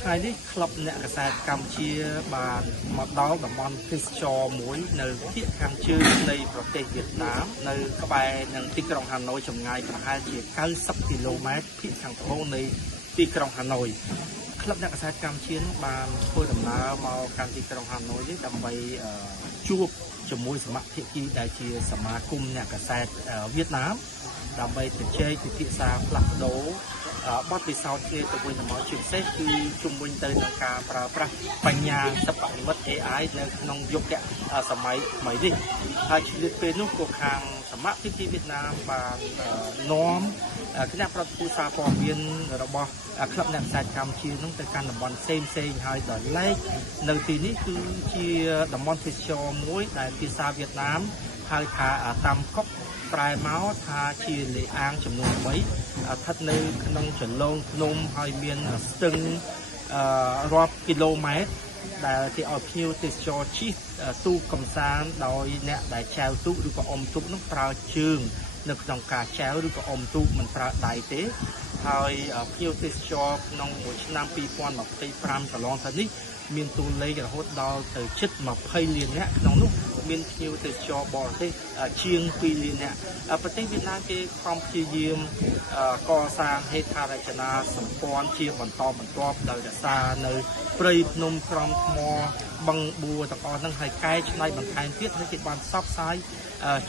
ថ្ងៃនេះក្លឹបអ្នកកសែតកម្ពុជាបានមកដល់តំបន់ទេសចរមួយនៅភាគខាងជើងនៃប្រទេសវៀតណាមនៅក្បែរនឹងទីក្រុងហាណូយចម្ងាយប្រហែលជា90គីឡូម៉ែត្រភាគខាងត្បូងនៃទីក្រុងហាណូយក្លឹបអ្នកកសែតកម្ពុជាបានធ្វើដំណើរមកកាន់ទីក្រុងហាណូយនេះដើម្បីជួបជាមួយសមាជិកដែលជាសមាគមអ្នកកសែតវៀតណាមដើម្បីជជែកពិភាក្សាផ្លាស់ប្ដូរបទពិសោធន៍គ្នាទៅវិញទៅមកជាពិសេសគឺជុំវិញទៅនឹងការប្រើប្រាស់បញ្ញាសិប្បនិម្មិត AI នៅក្នុងយុគសម័យថ្មីនេះហើយឆ្លៀតពេលនោះក៏ខាងសមាជិកវៀតណាមបាននាំគណៈប្រតិភូសារព័ត៌មានរបស់ក្លឹបអ្នកកសែតកម្ពុជានោះទៅកាន់តំបន់ផ្សេងហើយដល់ឡែកនៅទីនេះគឺជាតំបន់ទេសចរមួយដែលភាសាវៀតណាមហៅថាតាមកុកប្រែមកថាជាលេអាងចំនួន3ស្ថិតនៅក្នុងចន្លងភ្នំហើយមានស្ទឹងរាប់គីឡូម៉ែត្រដែលគេឲ្យភ្ញៀវទេសចរជិះទូកកំសាន្តដោយអ្នកដែលចែវទូកឬក៏អុំទូកនោះប្រើជើងនៅក្នុងការចែវឬក៏អុំទូកមិនប្រើដៃទេហើយភ្ញៀវទេសចរក្នុងមួយឆ្នាំ2025កន្លងទៅនេះមានតួលេខរហូតដល់ទៅជិត20លាននាក់ក្នុងនោះមានភ្ញៀវទេសចរបរទេសជាង2លាននាក់ប្រទេសវៀតណាមគេខំព្យាយាមកសាងហេដ្ឋារចនាសម្ព័ន្ធជាបន្តបន្ទាប់ដោយរក្សានៅព្រៃភ្នំក្រំថ្មបឹងបួរទាំងអស់ហ្នឹងហើយកែច្នៃបន្ថែមទៀតហើយគេបានផ្សព្វផ្សាយ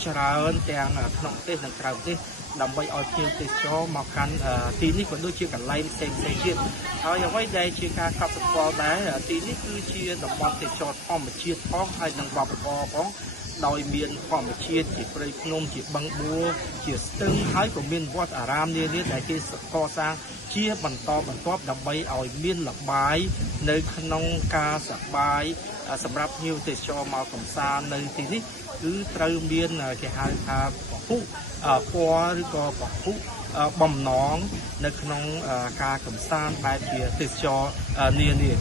ច្រើនទាំងក្នុងប្រទេសនិងក្រៅប្រទេសដើម្បីឲ្យភ្ញៀវទេសចរមកកាន់ទីនេះក៏ដូចជាកន្លែងផ្សេងទៀតហើយអ្វីដែលជាការកត់សម្គាល់ដែរទីនេះគឺជាតំបន់ទេសចរធម្មជាតិផងហើយនិងវប្បធម៌ផងដោយមានធម្មជាតិជាព្រៃភ្នំជាបឹងបួរជាស្ទឹងហើយក៏មានវត្តអារាមនានាដែលគេកសាងជាបន្តបន្ទាប់ដើម្បីឲ្យមានលបាយនៅក្នុងការសប្បាយសម្រាប់ភ្ញៀវទេសចរមកកំសាន្តនៅទីនេះគឺត្រូវមានគេហៅថាពហុពណ៌ឬក៏ពហុបំណងនៅក្នុងការកំសាន្តបែបជាទេសចរនានា